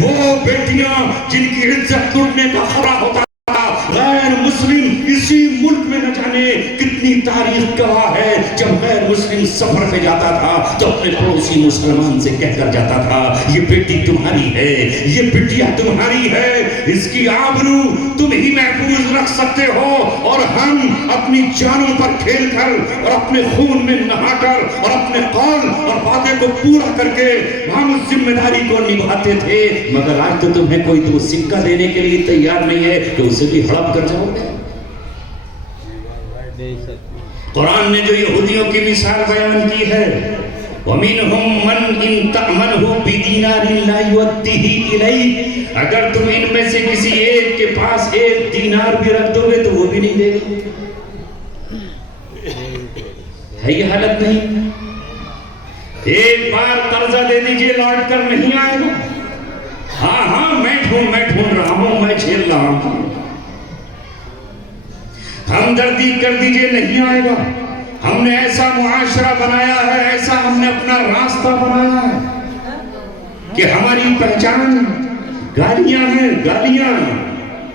وہ بیٹیاں جن کی عزت لوٹنے کا خطرہ ہوتا تھا، غیر مسلم اسی ملک میں نہ جانے کتنی تاریخ گواہ ہے، جب غیر مسلم سفر پہ جاتا تھا تو اپنے پڑوسی مسلمان سے کہہ کر جاتا تھا یہ بیٹی تمہاری ہے، یہ بٹیا تمہاری ہے، اس کی آبرو تم ہی محفوظ رکھ سکتے ہو، اور ہم اپنی جانوں پر کھیل کر اور اپنے خون میں نہا کر اور اپنے قول اور وعدے کو پورا کر کے ہم اس ذمہ داری کو نبھاتے تھے، مگر آج تو تمہیں کوئی تو سکہ دینے کے لیے تیار نہیں ہے کہ اسے بھی ہڑپ کر جاؤ گے۔ قرآن نے جو یہودیوں کی مثال بیان کی ہے، وَمِنْهُمْ مَنْ إِن تَأْمَنْهُ بِدِينَارٍ لَا يُؤَدِّهِ إِلَيْكَ، اگر تم ان میں سے کسی ایک کے پاس ایک دینار بھی رکھ دو گے تو وہ بھی نہیں دے گا۔ ہے یہ حالت نہیں؟ ایک بار قرضہ دے دیجئے لوٹ کر نہیں آئے گا۔ ہاں میں ڈھونڈ رہا ہوں، میں جھیل رہا ہوں، ہمدردی کر دیجئے نہیں آئے گا۔ ہم نے ایسا معاشرہ بنایا ہے، ایسا ہم نے اپنا راستہ بنایا ہے کہ ہماری پہچان گالیاں ہیں، گالیاں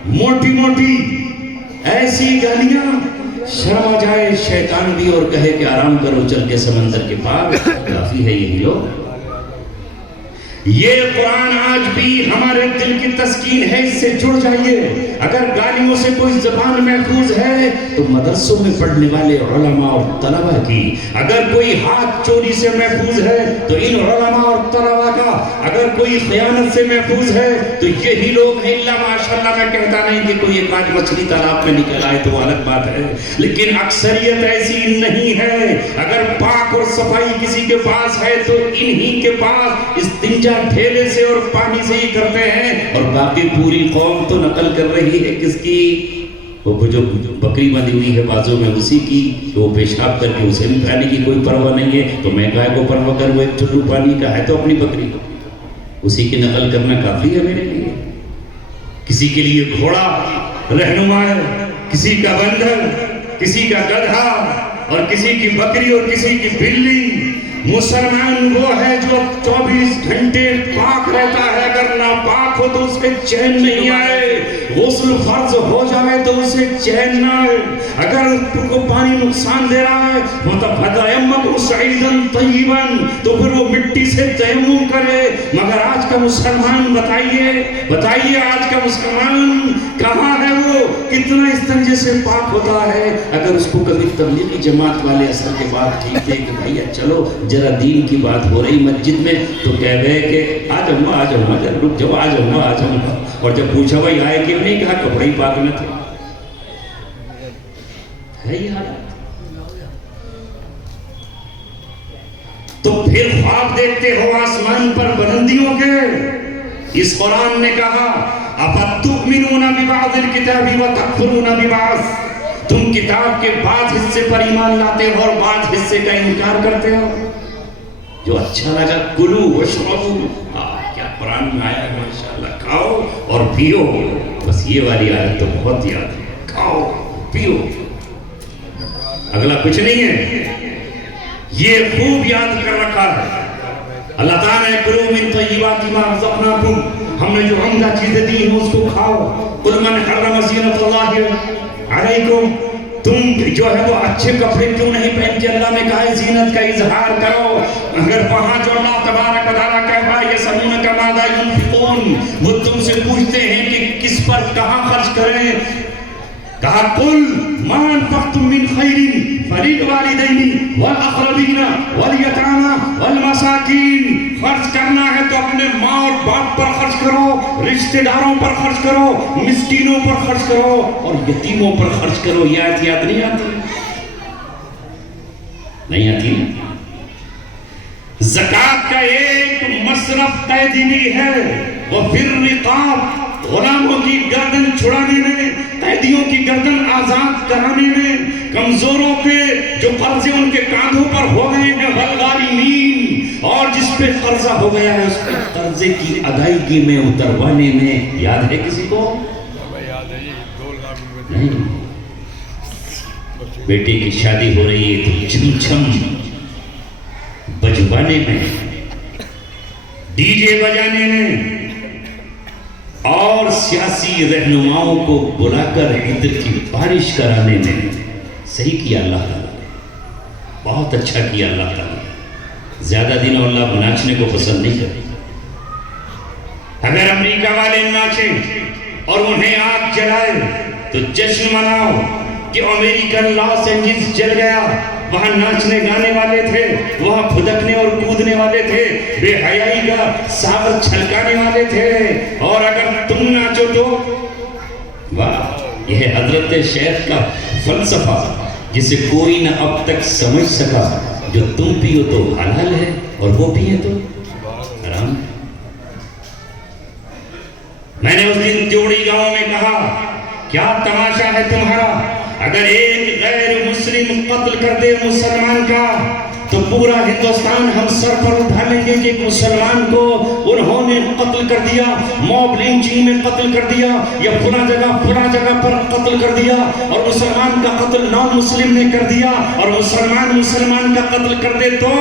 موٹی موٹی ایسی گالیاں، شرم آ جائے شیطان بھی اور کہے کہ آرام کرو چل کے سمندر کے پار، کافی ہے یہی لوگ۔ یہ قرآن آج بھی ہمارے دل کی تسکین ہے، اس سے جڑ جائیے۔ اگر گالیوں سے کوئی زبان محفوظ ہے تو مدرسوں میں پڑھنے والے علماء اور طلباء کی، اگر کوئی ہاتھ چوری سے محفوظ ہے تو ان علماء اور طلباء کا، اگر کوئی خیانت سے محفوظ ہے تو یہی لوگ ہیں۔ اللہ ماشاءاللہ میں کہتا نہیں کہ کوئی ایک آدھ مچھلی تالاب میں نکل آئے تو الگ بات ہے، لیکن اکثریت ایسی نہیں ہے۔ اگر پاک اور صفائی کسی کے پاس ہے تو انہی کے پاس استنجا ڈھیلے سے اور پانی سے ہی کرتے ہیں، اور باقی پوری قوم تو نقل کر رہی ہے کس کی؟ وہ جو بکری بندھی ہوئی ہے بازوں میں اسی کی، کہ وہ پیشاب کر کے اسے بھی کھانے کی کوئی پرواہ نہیں ہے، تو میں گائے کو پرواہ کر وہ ایک چلو پانی کا ہے تو اپنی بکری کو اسی کی نقل کرنا کافی ہے میرے لیے۔ کسی کے لیے گھوڑا رہنما ہے، کسی کا بندر، کسی کا گدھا، اور کسی کی بکری اور کسی کی بلی۔ مسلمان وہ ہے جو 24 گھنٹے پاک رہتا ہے، اگر ناپاک ہو تو اس کے چین نہیں آئے، غسل فرض ہو جائے تو اسے چین نہ آئے، اگر اس کو پانی نقصان دے رہا ہے فَتَيَمَّمُوا صَعِيدًا طَيِّبًا تو پھر وہ مٹی سے تیمم کرے۔ مگر آج کا مسلمان بتائیے آج کا مسلمان کہاں ہے؟ وہ کتنا استنجے سے پاک ہوتا ہے؟ اگر اس کو کبھی تبلیغی جماعت والے اثر کے بعد کہتے کہ بھائی چلو ذرا دین کی بات ہو رہی مسجد میں، تو کہہ گئے کہ آ جاؤں رک جاؤ، آ جاؤں، اور جب پوچھا بھائی آئے کیوں نہیں، کہا کپڑے ہی پاک نہ تھے۔ ہے یہ حالت؟ تو پھر خواب دیکھتے ہو آسمان پر بلندیوں کے۔ اس قرآن نے کہا اَفَتُؤْمِنُونَ بِبَعْضِ الْكِتَابِ وَتَكْفُرُونَ بِبَعْضِ، تم کتاب کے بعض حصے پر ایمان لاتے ہو اور بعض حصے کا انکار کرتے ہو۔ جو اچھا لگا کلو واشربو، کیا قرآن میں آیا ہے ماشاءاللہ، کھاؤ اور پیو، بس یہ والی آیت تو بہت یاد ہے، کھاؤ پیو، اگلا کچھ نہیں ہے، یہ خوب یاد کر رکھا ہے۔ اللہ تعالیٰ نے کلوا من طیبات ما رزقناکم، ہم نے جو عمدہ چیزیں دی ہیں اس کو کھاؤ۔ قل من حرم زینت اللہ علیکم، تم جو ہے وہ اچھے کپڑے کیوں نہیں پہن کے اللہ نے کہا ہے زینت کا اظہار کرو۔ اگر وہاں جو اللہ تبارک و تعالیٰ کہتا ہے یسألونک ماذا ينفقون، وہ تم سے پوچھتے ہیں کہ کس پر کہاں خرچ کریں، کہا قل ما انفقتم من خیر فللوالدین والاقربین والیتامی والمساکین، خرچ کرنا ہے تو اپنے ماں اور باپ پر خرچ کرو، رشتہ داروں پر خرچ کرو، مسکینوں پر خرچ کرو اور یتیموں پر خرچ کرو۔ یہ آیت یاد نہیں آتی؟ نہیں آتی؟ زکوٰۃ کا ایک مصرف قیدی ہے، وفر رقاب، غلاموں کی گردن چھڑانے میں، قیدیوں کی گردن آزاد کرانے میں، کمزوروں کے جو قرضے ان کے کاندھوں پر ہو گئے ہیں، والغارمین، اور جس پہ قرضہ ہو گیا ہے اس کے قرضے کی ادائیگی میں اتروانے میں۔ یاد ہے کسی کو؟ نہیں۔ بیٹے کی شادی ہو رہی ہے تو چھم چھم بجوانے میں، ڈی جے بجانے میں، سیاسی رہنماؤں کو بلا کر عطر کی بارش کرانے میں صحیح کیا اللہ تعالیٰ نے، بہت اچھا کیا اللہ تعالیٰ نے۔ زیادہ دن اللہ ناچنے کو پسند نہیں کرتے۔ اگر امریکہ والے ناچیں اور انہیں آگ جلائے تو جشن مناؤ کہ امریکن لاس اینجلس جل گیا، وہاں ناچنے گانے والے تھے، وہاں پھدکنے اور کودنے والے تھے، بے حیائی کا ساغر چھلکانے والے تھے، اور اگر تم ناچو تو واہ، یہ ہے حضرت شیخ کا فلسفہ جسے کوئی نہ اب تک سمجھ سکا۔ جو تم پیو تو حلال ہے اور وہ پیے تو حرام ہے۔ میں نے اس دن جوڑی گاؤں میں کہا کیا تماشا ہے تمہارا، اگر ایک غیر مسلم قتل کر دے مسلمان کا تو پورا ہندوستان ہم سر پر اٹھا لیں گے کہ ایک مسلمان کو انہوں نے قتل کر دیا، موب لنچنگ میں قتل کر دیا، یا فلاں جگہ پر قتل کر دیا، اور مسلمان کا قتل نان مسلم نے کر دیا، اور مسلمان کا قتل کر دے تو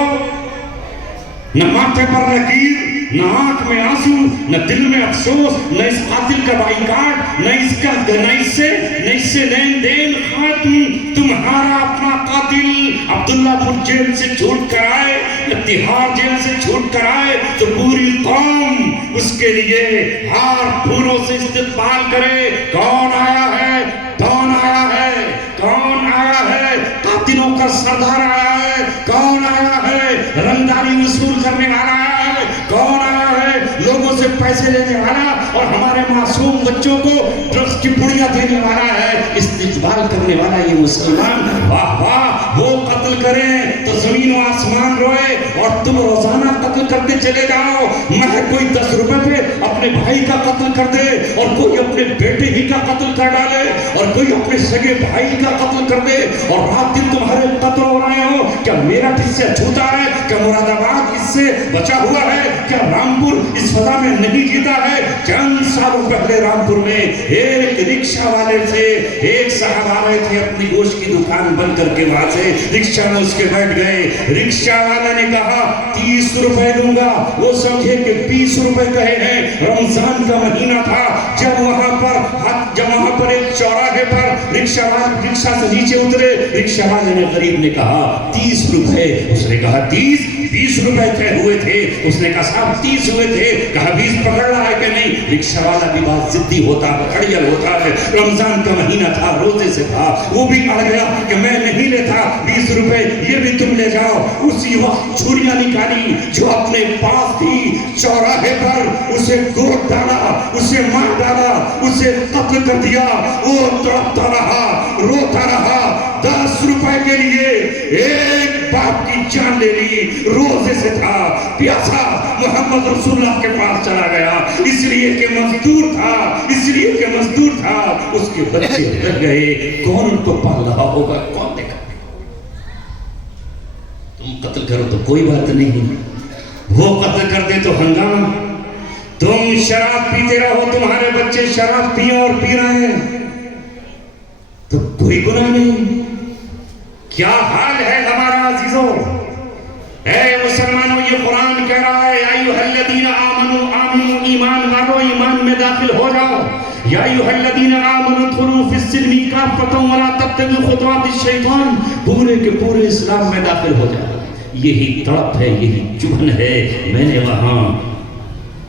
نہ ماتھے پر لکیر، نہ آنکھ میں آنسو، نہ دل میں افسوس، نہ اس قاتل کا بائیکاٹ، نہ اس سے لین دین ختم۔ تمہارا اپنا قاتل عبداللہ پور جیل سے چھوٹ کر آئے، تہاڑ جیل سے چھوٹ کر آئے تو پوری قوم اس کے لیے ہار پھولوں سے استقبال کرے۔ کون آیا ہے؟ کون آیا ہے؟ کون آیا ہے؟ قاتلوں کا سردار آیا ہے۔ کون آیا ہے؟ رنگداری وصول کرنے والا آیا ہے۔ کون آیا ہے؟ لوگوں سے پیسے لینے والا اور ہمارے معصوم بچوں کو ڈرگس کی پڑیاں دینے والا ہے، استقبال کرنے والا یہ مسلمان۔ واہ واہ، وہ قتل کریں تو زمین و آسمان روئے، اور تم روزانہ قتل کرتے چلے جاؤ۔ مگر کوئی 10 روپے پہ اپنے بھائی کا قتل کر دے، اور کوئی اپنے بیٹے ہی کا قتل کر ڈالے، اور کوئی اپنے سگے بھائی کا قتل کر دے، اور رات دن تمہارے قتل ہو رہے ہو۔ کیا میرا اس سے چھوٹا ہے؟ کیا مراد آباد اس سے بچا ہوا ہے؟ کیا رامپور اس فضا میں نہیں جیتا ہے؟ چند سالوں پہلے رامپور میں ایک رکشہ والے سے ایک صاحب آ رہے تھے اپنی گوشت کی دکان بند کر کے، وہاں سے رکشہ میں اس کے بیٹھ گئے۔ رکشہ والا نے کہا 30 روپے دوں گا، وہ سمجھے کہ 20 روپے کہے ہیں۔ رمضان کا مہینہ تھا، جب وہاں پر ایک چوراہے پر رکشہ سے نیچے اترے، رکشہ والے نے غریب نے کہا 30 روپے۔ اس نے کہا 20 روپے طے ہوئے تھے۔ اس نے کہا صاحب 30 ہوئے تھے۔ کہا 20 پکڑ رہا ہے کہ نہیں؟ رکشہ والا بھی بات ضدی ہوتا ہے، کھڑیل ہوتا ہے۔ رمضان کا مہینہ تھا، روزے سے تھا، وہ بھی اڑ گیا کہ میں نہیں لیتا 20 روپے، یہ بھی تم لے جاؤ۔ اسی وقت چھریاں نکالی جو اپنے پاس تھی، چوراہے پر اسے گوٹ ڈالا، اسے مار ڈالا، اسے قتل کر دیا۔ وہ تڑپتا رہا، روتا رہا، 10 روپے کے لیے ایک باپ کی جان لے لی۔ روزے سے تھا، پیاسا، محمد رسول اللہ کے پاس چلا گیا، اس لیے کہ مزدور تھا، اس کے بچے رہ گئے۔ کون ان کو پال رہا ہوگا؟ کون دیکھا؟ تم قتل کرو تو کوئی بات نہیں، وہ قتل کر دے تو ہنگامہ۔ تم شراب پیتے رہو، تمہارے بچے شراب پیے اور پی رہے ہیں تو کوئی گناہ نہیں۔ کیا حال ہے ہمارا عزیزوں؟ اے مسلمانوں، یہ قرآن کہہ رہا ہے ایھا الذین آمنوا آمنوا، ایمان والو ایمان میں داخل ہو جاؤ۔ یا ایھا الذین آمنوا ادخلوا فی السلم کافۃ ولا تتبعوا خطوات الشیطان، پورے کے پورے اسلام میں داخل ہو جاؤ۔ یہی تڑپ ہے، یہی چبھن ہے۔ میں نے وہاں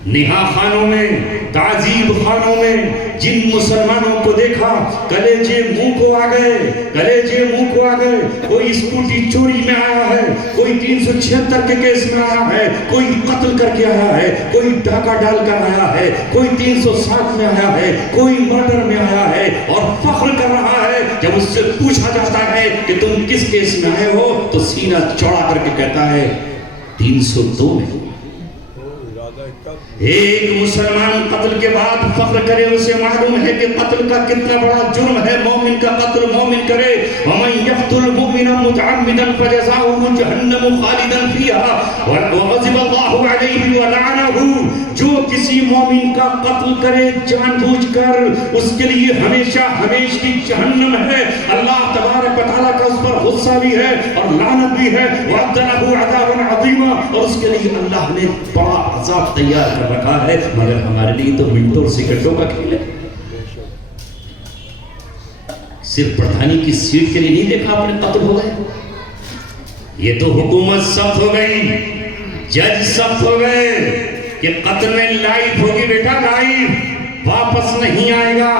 نہا خانوں میں، تعذیب خانوں میں جن مسلمانوں کو دیکھا، کلیجے منہ کو آ گئے۔ کوئی اسکوٹی چوری میں آیا ہے، کوئی 376 کے کیس میں آیا ہے، کوئی قتل کر کے آیا ہے، کوئی ڈاکہ ڈال کر آیا ہے، کوئی 307 میں آیا ہے، کوئی مرڈر میں آیا ہے، اور فخر کر رہا ہے۔ جب اس سے پوچھا جاتا ہے کہ تم کس کیس میں آئے ہو تو سینہ چوڑا کر کے کہتا ہے 302 میں۔ ایک مسلمان قتل کے بعد فخر کرے، اسے معلوم ہے کہ قتل کا کتنا بڑا جرم ہے۔ مومن کا قتل مومن کرے، وَمَن يَقْتُلْ مُؤْمِنًا مُتَعَمِّدًا فَجَزَاؤُهُ جَهَنَّمُ خَالِدًا فِيهَا وَغَضِبَ اللَّهُ عَلَيْهِ وَلَعَنَهُ۔ جو کسی مومن کا قتل کرے جان بوجھ کر، اس کے لیے ہمیشہ کی جہنم ہے۔ اللہ تبارک و تعالیٰ کا اس پر غصہ بھی ہے اور لعنت بھی ہے۔ وَأَعْدَ لَهُ عَذَابًا عَظِيمًا، اور اس کے لیے اللہ نے بڑا عذاب تیار کر کر رکھا ہے، مگر ہمارے لیے تو منٹوں اور سیکنڈوں کا کھیل ہے۔ صرف پردھانی کی سیٹ کے لیے نہیں دیکھا آپ نے قتل ہو گئے، یہ تو حکومت سخت ہو گئی، جج سخت ہو گئے کہ قتل میں لائف ہوگی بیٹا، لائف واپس نہیں آئے گا۔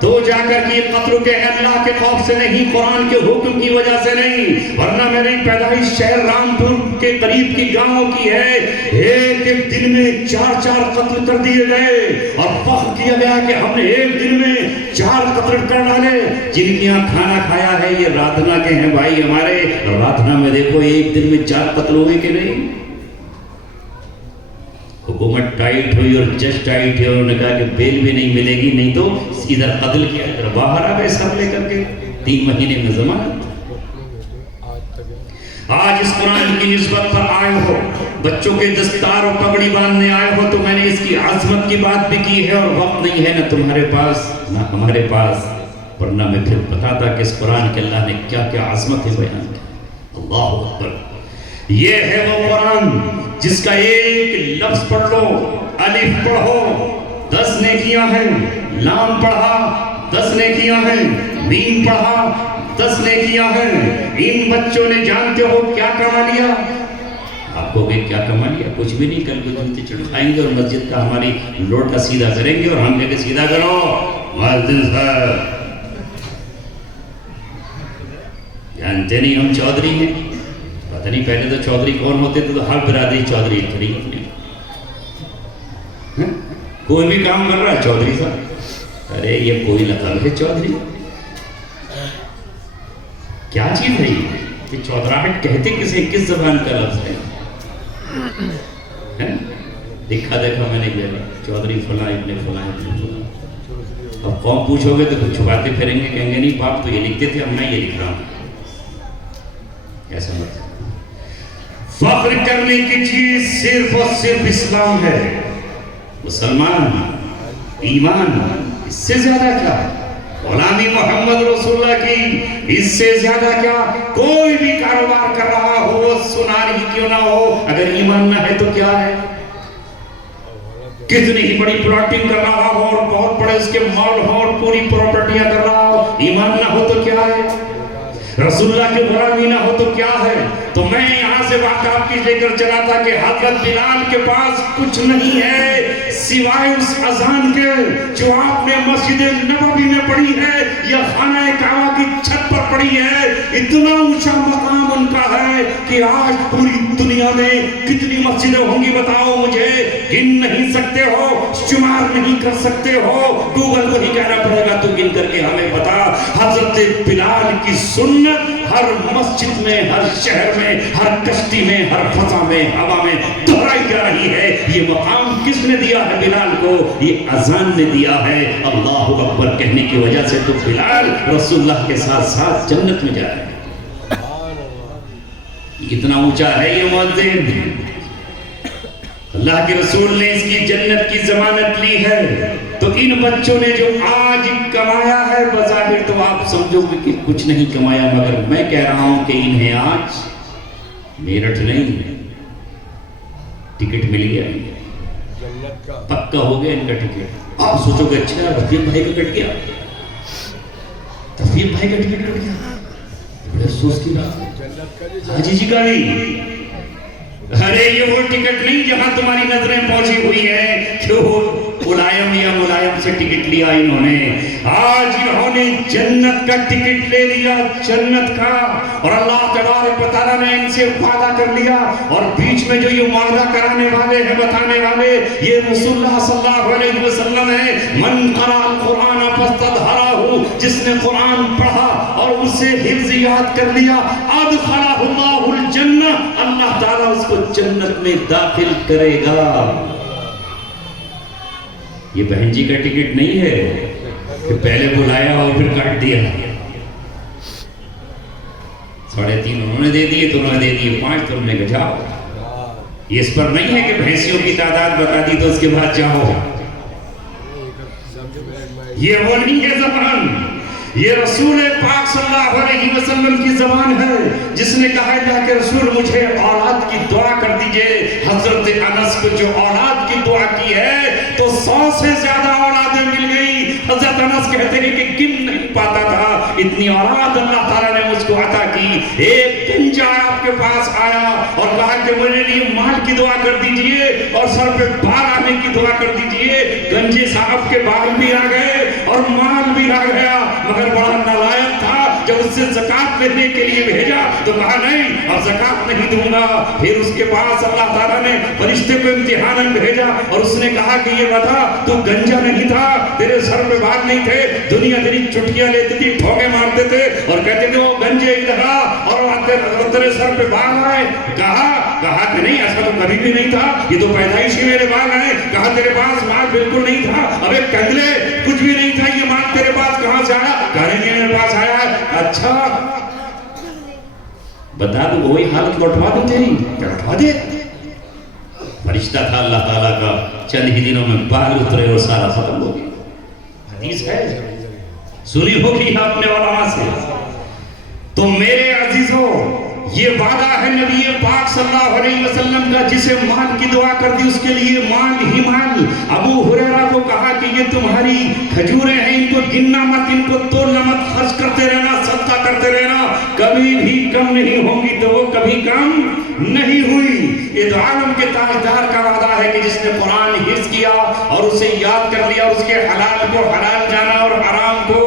تو جا کر کے قتل کے اللہ کے خوف سے نہیں، قرآن کے حکم کی وجہ سے نہیں، ورنہ میری پیدائش شہر رامپور کے قریب کی گاؤں کی ہے، ایک ایک دن میں 4 قتل کر دیے گئے اور فخر کیا گیا کہ ہم نے ایک دن میں 4 قتل کر ڈالے۔ جن کے یہاں کھانا کھایا ہے یہ رادھنا کے ہیں بھائی ہمارے، رادھنا میں دیکھو ایک دن میں 4 قتل ہوئے کہ نہیں۔ حکومت ٹائٹ ہوئی اور جج ٹائٹ ہے، انہوں نے کہا کہ بیل بھی نہیں ملے گی، نہیں تو ادھر قتل کیا، ادھر باہر آ گئے سب لے کر کے 3 مہینے میں ضمانت۔ آج اس قرآن کی نسبت پر آئے ہو، بچوں کے دستار اور پگڑی باندھنے آئے ہو، تو میں نے اس کی عظمت کی بات بھی کی ہے، اور وقت نہیں ہے نہ تمہارے پاس نہ ہمارے پاس، ورنہ میں پھر بتاتا کہ اس قرآن کے اللہ نے کیا کیا عظمتیں بیان کی۔ اللہ اکبر، یہ ہے وہ قرآن جس کا ایک لفظ پڑھ لو، الف پڑھو 10 نیکیاں ہیں، لام پڑھا 10 نیکیاں ہیں، میم پڑھا 10 نیکیاں ہیں۔ ان بچوں نے جانتے ہو کیا کما لیا؟ آپ کو کہ کیا کما لیا؟ کچھ بھی نہیں، کل کو جوتے چڑھائیں گے اور مسجد کا ہماری لوٹا سیدھا کریں گے اور ہم کہتے سیدھا کرو مؤذن صاحب، جانتے نہیں ہم چودھری ہیں، پتہ نہیں پہلے تو چودھری کون ہوتے تھے، تو ہر برادری چودھری کھڑی اپنی، کوئی بھی کام کر رہا ہے چودھری صاحب، ارے یہ کوئی لقب ہے چودھری، کیا چیز ہے یہ چودراہٹ کہتے کسے، کس زبان کا لفظ ہے؟ دیکھا میں نے کہا چودھری فلاں ابن فلاں ابن فلاں، اب قوم پوچھو گے تو کچھ چھپاتے پھریں گے، کہیں گے نہیں باپ تو یہ لکھتے تھے، اب میں یہ لکھ رہا ہوں، ایسا مت۔ فخر کرنے کی چیز صرف اور صرف اسلام ہے، مسلمان، ایمان، اس سے زیادہ کیا؟ غلامی محمد رسول اللہ کی، اس سے زیادہ کیا؟ کوئی بھی کاروبار کر رہا ہو وہ سنار ہی کیوں نہ ہو، اگر ایمان نہ ہے تو کیا ہے؟ کتنی ہی بڑی پلاٹنگ کر رہا ہو اور بہت بڑے اس کے مال ہو اور پوری پراپرٹیاں کر رہا ہو، ایمان نہ ہو تو کیا ہے؟ رسول اللہ کی غلامی نہ ہو تو کیا ہے؟ تو میں یہاں سے واقعہ آپ کی لے کر چلا تھا کہ حضرت بلال کے پاس کچھ نہیں ہے سوائے اس اذان کے جو آپ نے مسجد نبوی میں پڑھی ہے یا خانہ کعبہ کی چھت پر پڑھی ہے۔ اتنا اونچا مقام ان کا ہے کہ آج پوری دنیا میں کتنی مسجدیں ہوں گی بتاؤ مجھے، گن نہیں سکتے ہو، شمار نہیں کر سکتے ہو، گوگل کو ہی کہنا پڑے گا تو گن کر کے ہمیں بتا۔ حضرت بلال کی سنت ہر مسجد میں، ہر شہر میں، ہر کشتی میں، ہر فضا میں، ہوا میں دہرائی جا رہی ہے۔ یہ مقام کس نے دیا ہے بلال کو؟ یہ اذان نے دیا ہے۔ اللہ اکبر کہنے کی وجہ سے تو بلال رسول اللہ کے ساتھ ساتھ جنت میں جا رہے ہیں۔ اتنا اونچا ہے یہ مؤذن، اللہ کے رسول نے اس کی جنت کی ضمانت لی ہے۔ تو ان بچوں نے جو آج کمایا ہے بظاہر تو آپ سمجھو گے کہ کچھ نہیں کمایا، مگر میں کہہ رہا ہوں کہ انہیں آج میرٹھ نہیں ٹکٹ مل گیا، پکا ہو گیا ان کا ٹکٹ۔ آپ سوچو گے اچھا رفیق بھائی کا کٹ گیا، رفیق بھائی کا ٹکٹ کٹ گیا، بڑے افسوس کی بات۔ حاجی جی کا بھی، ارے یہ وہ ٹکٹ نہیں جہاں تمہاری نظریں پہنچی ہوئی ہیں کہ وہ ملائم یا ملائم سے ٹکٹ لیا انہوں نے۔ آج انہوں نے جنت کا ٹکٹ لے لیا، جنت کا، اور اللہ تبارک و تعالیٰ نے ان سے وعدہ کر لیا۔ اور بیچ میں جو یہ وعدہ کرانے والے ہیں، بتانے والے، یہ رسول اللہ صلی اللہ علیہ وسلم ہے۔ من قرأ القرآن فاستظہرہ، جس نے قرآن پڑھا اور اسے حفظ یاد کر لیا، ادخلہ اللہ الجنہ، اللہ تعالیٰ اس کو جنت میں داخل کرے گا۔ یہ بہن جی کا ٹکٹ نہیں ہے کہ پہلے بلایا اور پھر کاٹ دیا۔ 3.5 انہوں نے دے دیے تو انہوں نے دے دیے 5 تو انہوں نے کہا جاؤ۔ یہ اس پر نہیں ہے کہ بھینسیوں کی تعداد بتا دی تو اس کے بعد جاؤ، یہ وہ نہیں ہے زبان، یہ رسول پاک صلی اللہ علیہ وسلم کی زبان ہے جس نے کہا اللہ کے رسول مجھے اولاد کی دعا کر دیجئے. حضرت انس کو جو اولاد کی دعا کی ہے تو 100 سے زیادہ اولادیں مل گئی. حضرت انس کہتے ہیں کہ گن نہیں پاتا تھا اتنی اولاد اللہ تعالیٰ نے مجھ کو عطا کی. ایک گنجا آپ کے پاس آیا اور کہا کہ میرے لیے مال کی دعا کر دیجئے اور سر پہ بال آنے کی دعا کر دیجئے. گنجے صاحب کے بال بھی آ گئے اور مال بھی آ گیا مگر بڑا نالائق تھا. جب اس سے زکاة لینے کے لیے بھیجا تو کہا نہیں اب زکاة نہیں دوں گا. پھر اس کے پاس اللہ تعالیٰ نے فرشتے کو امتحان بھیجا اور اس نے کہا کہ یہ بتا تو گنجا نہیں تھا تیرے سر پہ بال نہیں تھے دنیا تیری چٹکیاں لیتی تھی ٹھوکے مارتے تھے اور کہتے تھے وہ گنجے ادھر آ اور تیرے سر پہ بال آئے. کہا کہ نہیں ایسا تو کبھی بھی نہیں تھا یہ تو پیدائشی میرے بال آئے. کہا تیرے پاس مال بالکل نہیں تھا. ابے کنگلے کچھ بھی نہیں تھا یہ مال تیرے پاس کہاں سے آیا؟ کہا نہیں میرے پاس آیا ہے. اچھا بتا دو وہی حالت لوٹوا دو تیری لوٹوا دے. فرشتہ تھا اللہ تعالیٰ کا چند ہی دنوں میں بال اترے اور سارا ختم ہو گیا. حدیث ہے سنی ہوگی آپ نے علماء سے. تو میرے عزیزوں یہ وعدہ ہے نبی پاک صلی اللہ علیہ وسلم کا جسے مال کی دعا کر دی اس کے لیے مال ہی مال. ابو ہریرہ کو کہا کہ یہ تمہاری کھجوریں ہیں ان کو گننا مت ان کو تولنا مت خرچ کرتے رہنا صدقہ کرتے رہنا کبھی بھی کم نہیں ہوں گی. تو وہ کبھی کم نہیں ہوئی. یہ تو عالم کے تاجدار کا وعدہ ہے کہ جس نے قرآن حفظ کیا اور اسے یاد کر لیا اس کے حلال کو حلال جانا اور حرام کو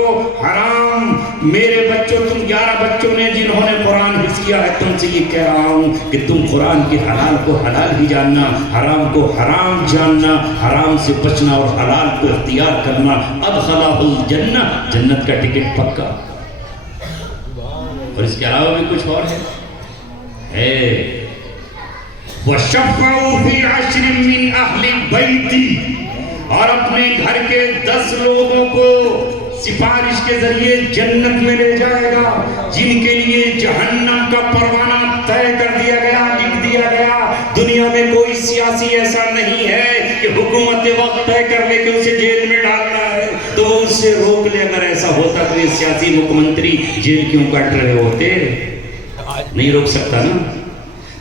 حرام. میرے بچوں تم 11 بچوں نے جنہوں نے قرآن حفظ کیا ہے تم سے یہ کہہ رہا ہوں کہ تم قرآن کے حلال کو حلال ہی جاننا حرام کو حرام جاننا حرام سے بچنا اور حلال کو اختیار کرنا. ادخلہ الجنہ جنت کا ٹکٹ پکا. اور اس کے علاوہ بھی کچھ اور ہے. وَشَفَّعُوا فِي عَشْرٍ مِّنْ أَهْلِ بَيْتِ اور اپنے گھر کے 10 لوگوں کو سفارش کے ذریعے جنت میں لے جائے گا جن کے لیے جہنم کا پروانہ طے کر دیا گیا لکھ دیا گیا. دنیا میں کوئی سیاسی ایسا نہیں ہے کہ حکومت وقت طے کر لے کہ اسے جیل میں ڈالنا ہے تو وہ اس سے روک لے. اگر ایسا ہوتا تو یہ سیاسی حکومتری جیل کیوں کٹ رہے ہوتے؟ نہیں روک سکتا نا.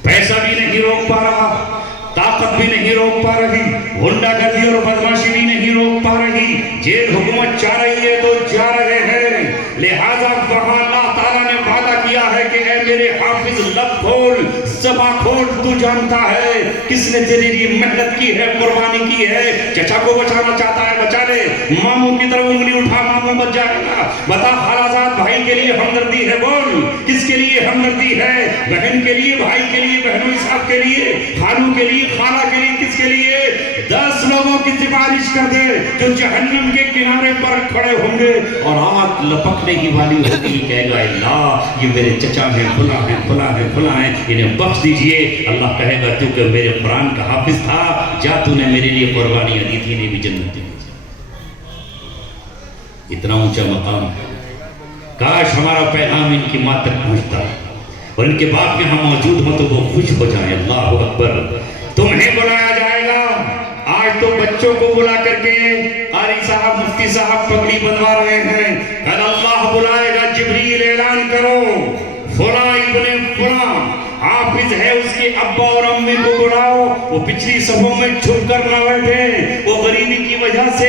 پیسہ بھی نہیں روک پا رہا طاقت بھی نہیں روک پا رہی غنڈہ گردی اور بدماشی بھی نہیں روک پا رہی. جیل حکومت چاہ رہی ہے تو جا رہے ہیں. لہذا وہاں اللہ تعالیٰ نے وعدہ کیا ہے کہ اے میرے حافظ لب کھول زباں کھول تو جانتا ہے کس نے تیرے لیے محنت کی ہے قربانی کی ہے. چچا کو بچانا چاہتا ہے بچا لے. ماموں کی طرف انگلی اٹھا ماموں بچ جائے گا. بتا خالازاد بھائی کے لیے ہمدردی ہے بول کس کے لیے ہمدردی ہے؟ بہن کے لیے بھائی کے لیے بہنوئی صاحب کے لیے خالو کے لیے خالہ کے لیے کس کے لیے؟ 10 لوگوں کی سفارش کر دے جو جہنم کے کنارے پر کھڑے ہوں گے اور آگ لپکنے ہی والی ہوگی. کہے گا اللہ یہ میرے چچا ہیں فلاں ہیں فلاں ہیں فلاں ہیں انہیں بخش دیجئے. اللہ کہے گا تو کہ میرے قرآن کا حافظ تھا جا تو نے میرے لیے قربانیاں دی تھی انہیں بھی جنت دی. اتنا اونچا مقام ہے. کاش ہمارا پیغام ان کی ماں تک پہنچتا اور ان کے باپ یہاں موجود ہو تو وہ خوش ہو جائیں. اللہ اکبر. تمہیں بلایا جائے گا. آج تو بچوں کو بلا کر کے قاری صاحب مفتی صاحب پگڑی بنوا رہے ہیں. کل اللہ بلائے گا جبریل اعلان کرو فلاں ابن فلاں حافظ ہے اس کے ابا اور امی کو بلاؤ. وہ پچھلی صفوں میں چھپ کر نہ بیٹھے وہ غریبی کی وجہ سے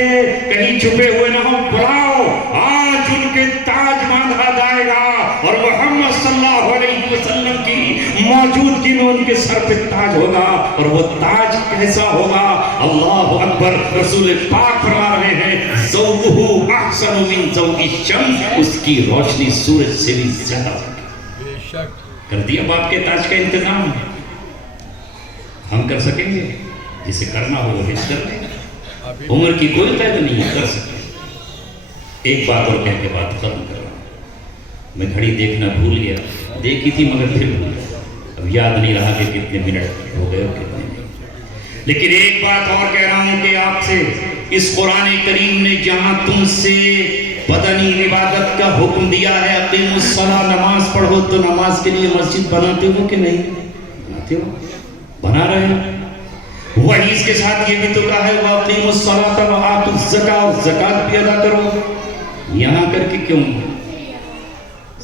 کہیں چھپے ہوئے نہ ہو. بلاؤ آج ان کے تاج باندھا جائے گا اور محمد صلی اللہ علیہ وسلم کی موجودگی میں ان کے سر پہ تاج ہوگا. اور وہ تاج کیسا ہوگا؟ اللہ اکبر. رسول پاک فرما رہے ہیں ضوءہ احسن من ضوء الشمس اس کی روشنی سورج سے بھی زیادہ ہوگی. کر دیا باپ کے تاج کا انتظام. ہم کر سکیں گے جسے کرنا ہو وہ کر لیں. عمر کی کوئی قید نہیں کر سکتے. ایک بات اور کہہ کے بات ختم کر رہا ہوں. میں گھڑی دیکھنا بھول گیا. دیکھی تھی مگر پھر بھول گیا. اب یاد نہیں رہا کہ کتنے منٹ ہو گئے اور کتنے نہیں. لیکن ایک بات اور کہہ رہا ہوں کہ آپ سے اس قرآن کریم نے جہاں تم سے بدنی عبادت کا حکم دیا ہے اقیم الصلاۃ نماز پڑھو تو نماز کے لیے مسجد بناتے ہو کہ نہیں بناتے ہو؟ بنا رہے ہو. وہی اس کے ساتھ یہ بھی تو کہا ہے وَأَقِيمُوا الصَّلَاةَ وَآتُوا الزَّكَاةَ زکات بھی ادا کرو. یہاں کر کے کیوں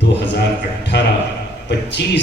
2018 25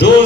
2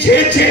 6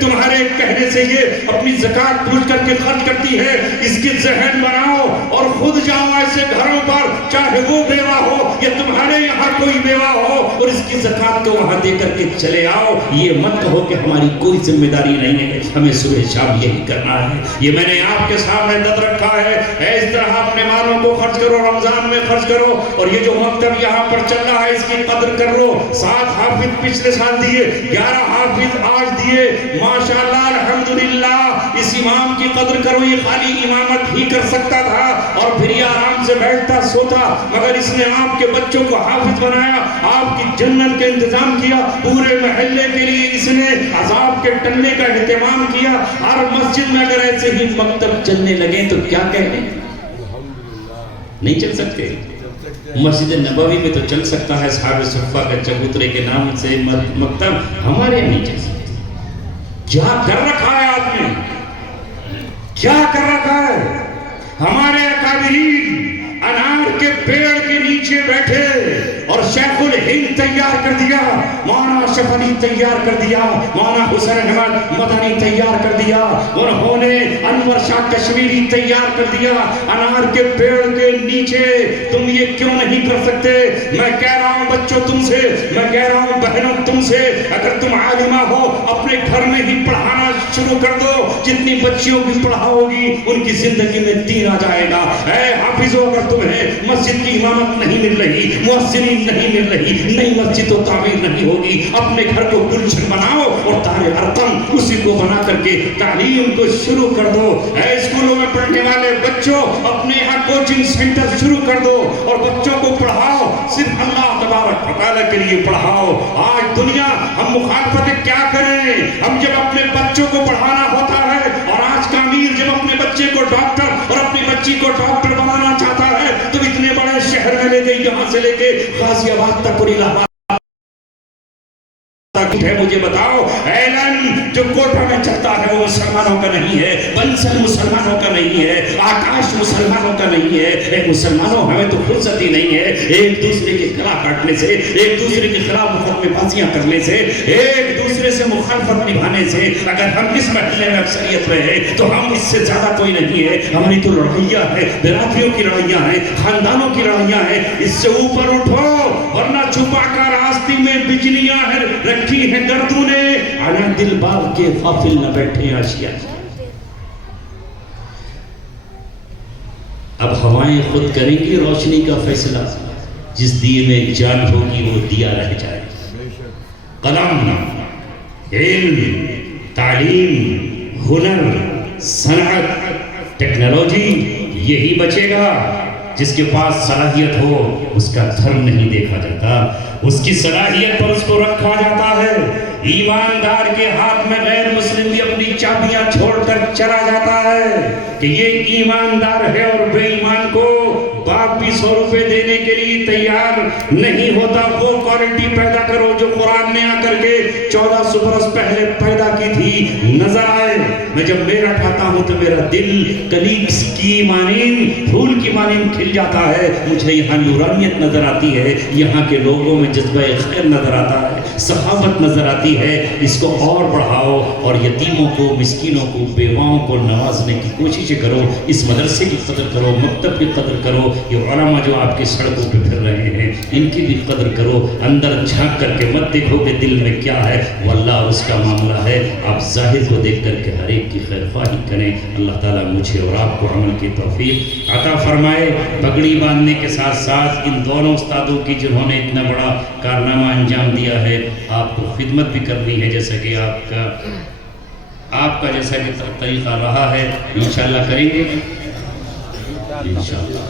تمہارے کہنے سے یہ اپنی زکات پوچھ کر کے خرچ کرتی ہے، اس کے ذہن بناؤ اور خود جاؤ ایسے گھروں پر، چاہے وہ بیوہ ہو یا تمہارے یہاں کوئی بیوہ ہو، اور اس کی زکات کو وہاں دے کر کے چلے آؤ۔ یہ مت کہو کہ ہماری کوئی ذمہ داری نہیں ہے، ہمیں صبح شام یہی کرنا ہے۔ یہ میں نے آپ کے سامنے نظر رکھا ہے، اس طرح اپنے مالوں کو خرچ کرو، رمضان میں خرچ کرو، اور یہ جو مکتب یہاں پر چل رہا ہے اس کی قدر کر لو۔ 7 حافظ پچھلے سال دیے، 11 حافظ آج دیے، ماشاءاللہ الحمدللہ۔ اس امام کی قدر کرو، یہ خالی امامت ہی کر سکتا تھا اور پھر یہ آرام سے بیٹھتا سوتا، مگر اس نے آپ کے بچوں کو حافظ بنایا، آپ کی جنت کے انتظام کیا، پورے محلے کے لیے اس نے عذاب کے ٹلنے کا اہتمام کیا۔ ہر مسجد میں اگر ایسے ہی مکتب چلنے لگے تو کیا کہنے؟ نہیں چل سکتے؟ مسجد نبوی میں تو چل سکتا ہے، صحابہ صفہ کا چبوترے کے نام سے مکتب، ہمارے نہیں چل سکتے۔ کیا کر رکھا ہے آپ نے؟ کیا کر رکھا ہے؟ ہمارے اکابرین انار کے پیڑ کے نیچے بیٹھے اور شیخ الہند تیار کر دیا، مولانا اشرف علی تیار کر دیا، مولانا حسین احمد مدنی تیار کر دیا، انہوں نے انور شاہ کشمیری تیار کر دیا۔ انار کے پیڑ کے نیچے تم یہ کیوں نہیں کر سکتے؟ میں کہہ رہا ہوں بچوں تم سے، میں کہہ رہا ہوں بہنوں تم سے، اگر تم عالمہ ہو اپنے گھر میں ہی پڑھانا شروع کر دو، جتنی بچیوں کی پڑھاؤ گی ان کی زندگی میں دین آ جائے گا۔ اے حافظوں، اگر تمہیں مسجد کی امامت نہیں مل رہی، مؤذنین نہیں مل رہی، نئی مسجد و تعمیر نہیں ہوگی، اپنے گھر کو گلشن بناؤ اور دار ارقم اسی کو بنا کر کے تعلیم کو شروع کر دو۔ اے اسکولوں میں پڑھنے والے بچوں، اپنے یہاں کوچنگ سینٹر شروع کر دو اور بچوں کو پڑھاؤ، صرف اللہ تبارک و تعالیٰ کے لیے پڑھاؤ۔ آج دنیا ہم مخالفتیں کیا کریں؟ ہم جب اپنے بچوں کو پڑھانا ہوتا ہے، اور آج کا امیر جب اپنے بچے کو ڈاکٹر اور اپنی بچی کو ڈاکٹر بنانا چاہتا ہے تو اتنے بڑے شہر میں لے گئی، یہاں سے لے کے غازی آباد تک اور الہ آباد ہے۔ مجھے بتاؤ، اعلان جو کوٹہ میں چلتا ہے وہ مسلمانوں کا نہیں ہے، بنسل مسلمانوں کا نہیں ہے، آکاش مسلمانوں کا نہیں ہے۔ اے مسلمانوں، ہمیں تو فرصت ہی نہیں ہے ایک دوسرے کے گلا کاٹنے سے، ایک دوسرے کے خلاف مقدمے بازیاں کرنے سے، ایک دوسرے سے مخالفت نبھانے سے۔ اگر ہم اس محلے میں اکثریت میں ہیں تو ہم اس سے زیادہ کوئی نہیں ہے۔ ہماری تو لڑائیاں ہیں، برادریوں کی لڑائیاں ہیں، خاندانوں کی لڑائیاں ہیں۔ اس سے اوپر اٹھو، ورنہ چھپا کر آستی میں بجلیاں ہیں رکھی ہیں گردوں نے، آنا دل باغ کے غافل نہ بیٹھے آشیا۔ اب ہوائیں خود کریں گی روشنی کا فیصلہ، جس دیے میں جان ہوگی وہ دیا رہ جائے۔ قلم، علم، تعلیم، ہنر، صنعت، ٹیکنالوجی، یہی بچے گا۔ جس کے پاس صلاحیت ہو اس کا دھرم نہیں دیکھا جاتا، اس کی صلاحیت پر اس کو رکھا جاتا ہے۔ ایماندار کے ہاتھ میں غیر مسلم بھی اپنی چابیاں چھوڑ کر چلا جاتا ہے کہ یہ ایماندار ہے، اور بے ایمان کو باپ بھی 100 روپے دینے کے لیے تیار نہیں ہوتا۔ وہ کوالٹی پیدا کرو جو قرآن نے آ کر کے 1400 برس پہلے پیدا کی تھی، نظر آئے۔ میں جب میرا کھاتا ہوں تو میرا دل کلیگس کی مانند، پھول کی مانند کھل جاتا ہے۔ مجھے یہاں نورانیت نظر آتی ہے، یہاں کے لوگوں میں جذبہ خیر نظر آتا ہے، سخاوت نظر آتی ہے۔ اس کو اور بڑھاؤ اور یتیموں کو، مسکینوں کو، بیواؤں کو نوازنے کی کوشش کرو۔ اس مدرسے کی قدر کرو، مکتب کی قدر کرو۔ یہ علماء جو آپ کی سڑکوں پہ پھر رہے ہیں ان کی بھی قدر کرو۔ اندر جھانک کر کے مت دیکھو کہ دل میں کیا ہے، واللہ اس کا معاملہ ہے۔ آپ ظاہر کو دیکھ کر کے ہر ایک کی خیر خواہی کریں۔ اللہ تعالیٰ مجھے اور آپ کو عمل کی توفیق عطا فرمائے۔ پگڑی باندھنے کے ساتھ ساتھ ان دونوں استادوں کی جنہوں نے اتنا بڑا کارنامہ انجام دیا ہے، آپ کو خدمت بھی کرنی ہے، جیسا کہ آپ کا جیسا کہ طریقہ رہا ہے، انشاءاللہ کریں گے انشاءاللہ۔